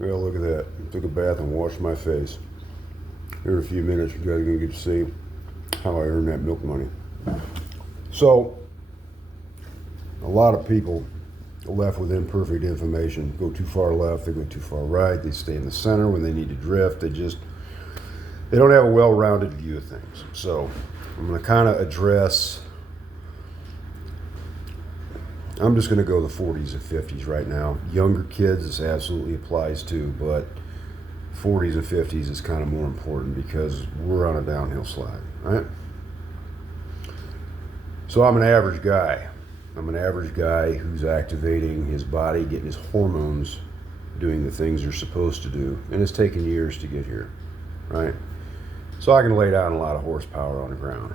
Well, look at that. Took a bath and washed my face. Here in a few minutes, you guys are going to get to see how I earn that milk money. So, a lot of people are left with imperfect information. Go too far left, they go too far right, they stay in the center when they need to drift. They don't have a well-rounded view of things. So, I'm going to kind of address, I'm just going to go the 40s and 50s right now. Younger kids, this absolutely applies to, but 40s and 50s is kind of more important because we're on a downhill slide, right? So I'm an average guy. I'm an average guy who's activating his body, getting his hormones, doing the things they're supposed to do, and it's taken years to get here, right? So I can lay down a lot of horsepower on the ground.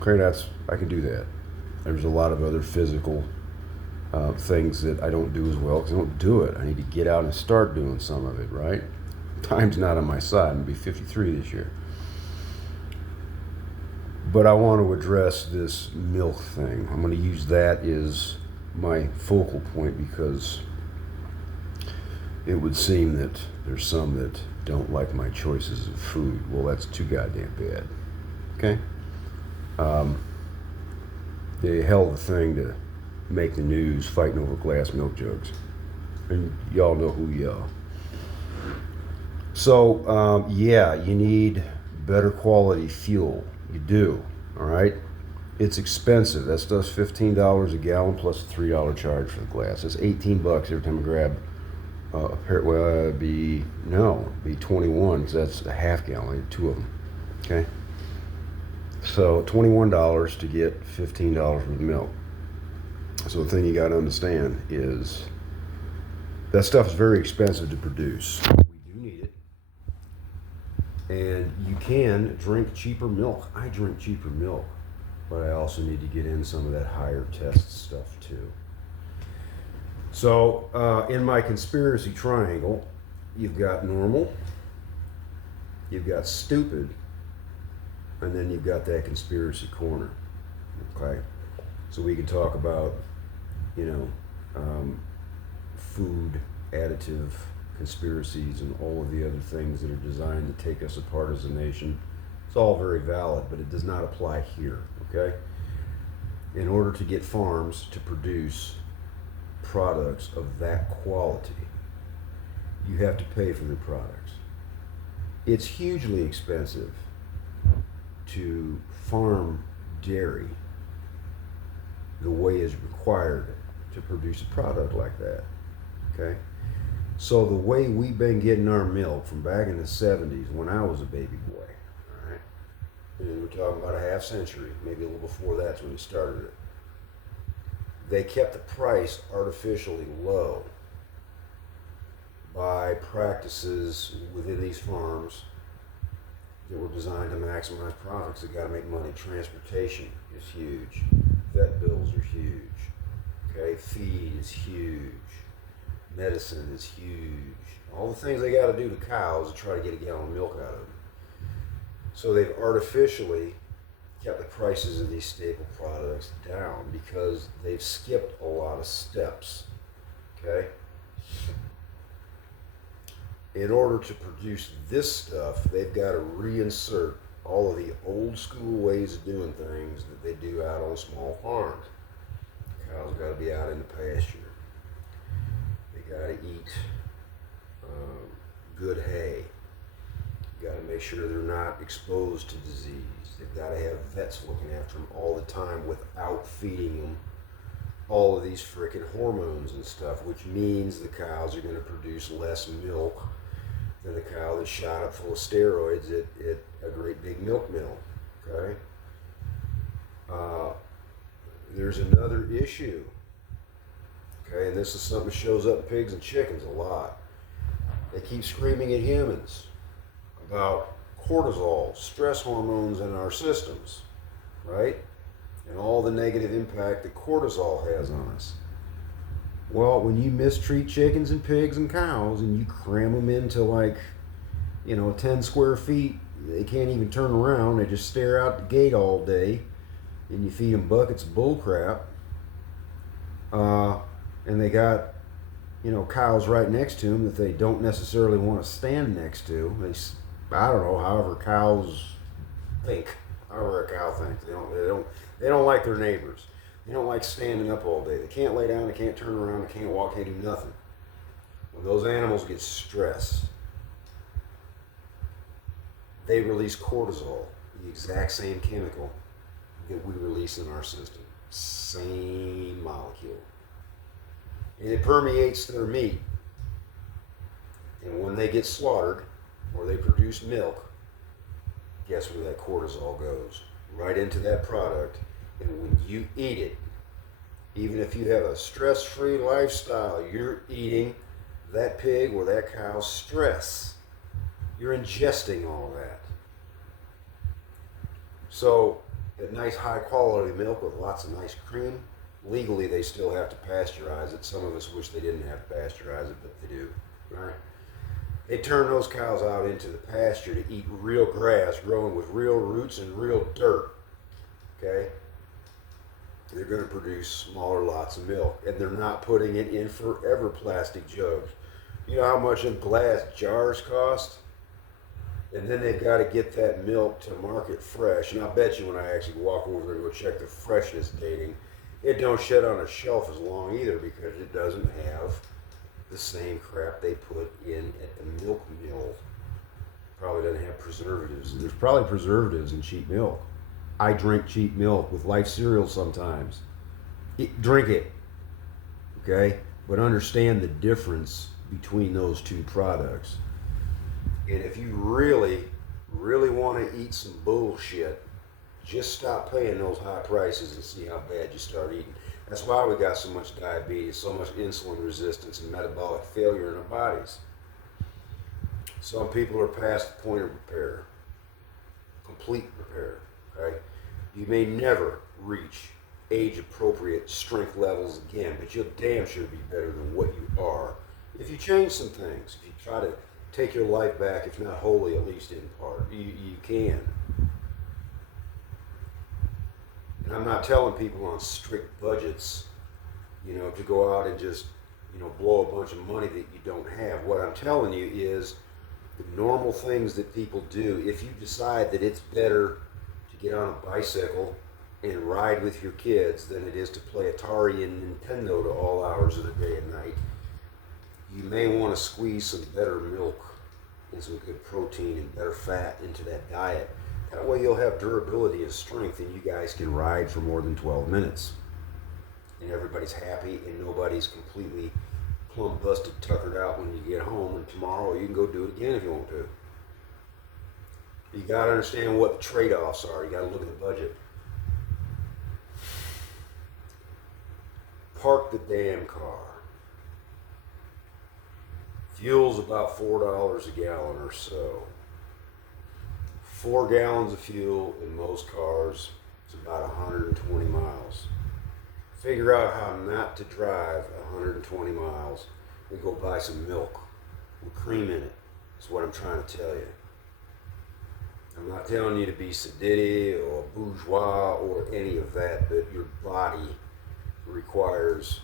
Okay, I can do that. There's a lot of other physical things that I don't do as well because I don't do it. I need to get out and start doing some of it, right? Time's not on my side. I'm going to be 53 this year. But I want to address this milk thing. I'm going to use that as my focal point because it would seem that there's some that don't like my choices of food. Well, that's too goddamn bad. Okay? They held the thing to make the news fighting over glass milk jugs. And y'all know who y'all. So, you need better quality fuel. You do, all right? It's expensive. That stuff's $15 a gallon plus a $3 charge for the glass. That's $18 every time I grab a pair. Well, it'd be 21 because that's a half gallon. I need two of them, okay? So $21 to get $15 worth of milk. So the thing you got to understand is that stuff is very expensive to produce. We do need it. And you can drink cheaper milk. I drink cheaper milk, but I also need to get in some of that higher test stuff too. So in my conspiracy triangle, you've got normal, you've got stupid, and then you've got that conspiracy corner. Okay? So we can talk about, food additive conspiracies and all of the other things that are designed to take us apart as a nation. It's all very valid, but it does not apply here, okay? In order to get farms to produce products of that quality, you have to pay for their products. It's hugely expensive to farm dairy the way is required to produce a product like that, okay? So the way we've been getting our milk from back in the 70s when I was a baby boy, all right? And we're talking about a half century, maybe a little before that's when they started it. They kept the price artificially low by practices within these farms that were designed to maximize profits. They got to make money. Transportation is huge. Vet bills are huge. Okay, feed is huge. Medicine is huge. All the things they got to do to cows to try to get a gallon of milk out of them. So they've artificially kept the prices of these staple products down because they've skipped a lot of steps. Okay? In order to produce this stuff, they've got to reinsert all of the old school ways of doing things that they do out on small farms. Cows got to be out in the pasture. They got to eat good hay. You got to make sure they're not exposed to disease. They've got to have vets looking after them all the time without feeding them all of these frickin' hormones and stuff, which means the cows are going to produce less milk than a cow that's shot up full of steroids at a great big milk mill. Okay? There's another issue. Okay, and this is something that shows up in pigs and chickens a lot. They keep screaming at humans about cortisol, stress hormones in our systems, right? And all the negative impact that cortisol has on us. Well, when you mistreat chickens and pigs and cows and you cram them into 10 square feet, they can't even turn around. They just stare out the gate all day. And you feed them buckets of bull crap. And they got cows right next to them that they don't necessarily want to stand next to. I don't know, however cows think, however a cow thinks. They don't like their neighbors. They don't like standing up all day. They can't lay down, they can't turn around, they can't walk, can't do nothing. When those animals get stressed, they release cortisol, the exact same chemical that we release in our system. Same molecule. And it permeates their meat. And when they get slaughtered or they produce milk, guess where that cortisol goes? Right into that product. And when you eat it, even if you have a stress-free lifestyle, you're eating that pig or that cow's stress. You're ingesting all that. So, that nice high-quality milk with lots of nice cream, legally they still have to pasteurize it. Some of us wish they didn't have to pasteurize it, but they do, right? They turn those cows out into the pasture to eat real grass growing with real roots and real dirt, okay? They're going to produce smaller lots of milk, and they're not putting it in forever plastic jugs. You know how much them glass jars cost? And then they've got to get that milk to market fresh. And I bet you when I actually walk over there and go check the freshness dating, it don't sit on a shelf as long either because it doesn't have the same crap they put in at the milk mill. Probably doesn't have preservatives. There's probably preservatives in cheap milk. I drink cheap milk with Life cereal sometimes. Drink it, okay? But understand the difference between those two products. And if you really, really want to eat some bullshit, just stop paying those high prices and see how bad you start eating. That's why we got so much diabetes, so much insulin resistance, and metabolic failure in our bodies. Some people are past the point of repair, complete repair. Okay? You may never reach age-appropriate strength levels again, but you'll damn sure be better than what you are if you change some things. If you try to take your life back, if not wholly, at least in part, you can. And I'm not telling people on strict budgets, to go out and just, blow a bunch of money that you don't have. What I'm telling you is the normal things that people do. If you decide that it's better get on a bicycle and ride with your kids than it is to play Atari and Nintendo to all hours of the day and night, you may want to squeeze some better milk and some good protein and better fat into that diet. That way you'll have durability and strength and you guys can ride for more than 12 minutes. And everybody's happy and nobody's completely plumb busted, tuckered out when you get home, and tomorrow you can go do it again if you want to. You got to understand what the trade-offs are. You got to look at the budget. Park the damn car. Fuel's about $4 a gallon or so. 4 gallons of fuel in most cars is about 120 miles. Figure out how not to drive 120 miles and go buy some milk with cream in it. That's what I'm trying to tell you. I'm not telling you to be sedity or bourgeois or any of that, but your body requires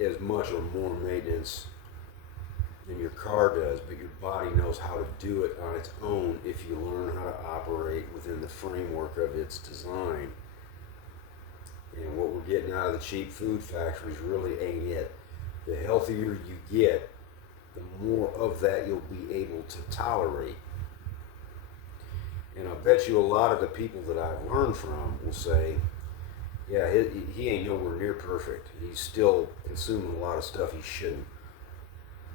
as much or more maintenance than your car does, but your body knows how to do it on its own if you learn how to operate within the framework of its design. And what we're getting out of the cheap food factories really ain't it. The healthier you get, the more of that you'll be able to tolerate. And I bet you a lot of the people that I've learned from will say, yeah, he ain't nowhere near perfect. He's still consuming a lot of stuff he shouldn't.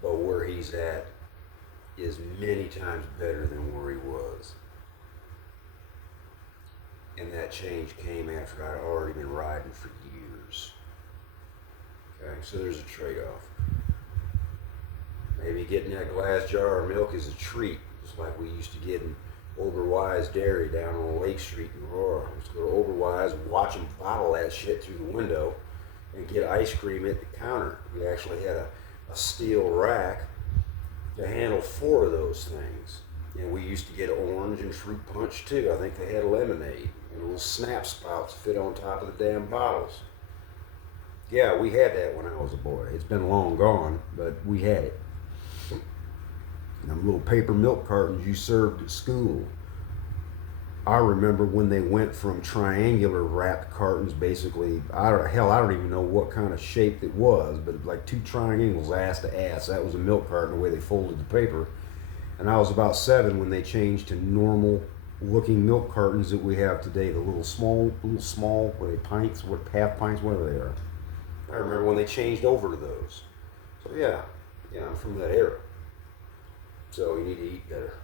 But where he's at is many times better than where he was. And that change came after I'd already been riding for years. Okay, so there's a trade-off. Maybe getting that glass jar of milk is a treat, just like we used to get in Oberwise Dairy down on Lake Street in Aurora. Let's go to Oberwise and watch them bottle that shit through the window and get ice cream at the counter. We actually had a steel rack to handle 4 of those things. And we used to get orange and fruit punch too. I think they had lemonade and little snap spouts fit on top of the damn bottles. Yeah, we had that when I was a boy. It's been long gone, but we had it. Them little paper milk cartons you served at school. I remember when they went from triangular wrapped cartons, basically. I don't even know what kind of shape it was, but like two triangles, ass to ass. That was a milk carton. The way they folded the paper. And I was about 7 when they changed to normal looking milk cartons that we have today. The little small, what are they, pints, what, half pints, whatever they are. I remember when they changed over to those. So yeah, I'm from that era. So you need to eat better,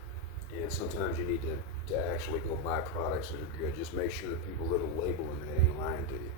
and sometimes you need to actually go buy products that are good. Just make sure the people that are labeling it ain't lying to you.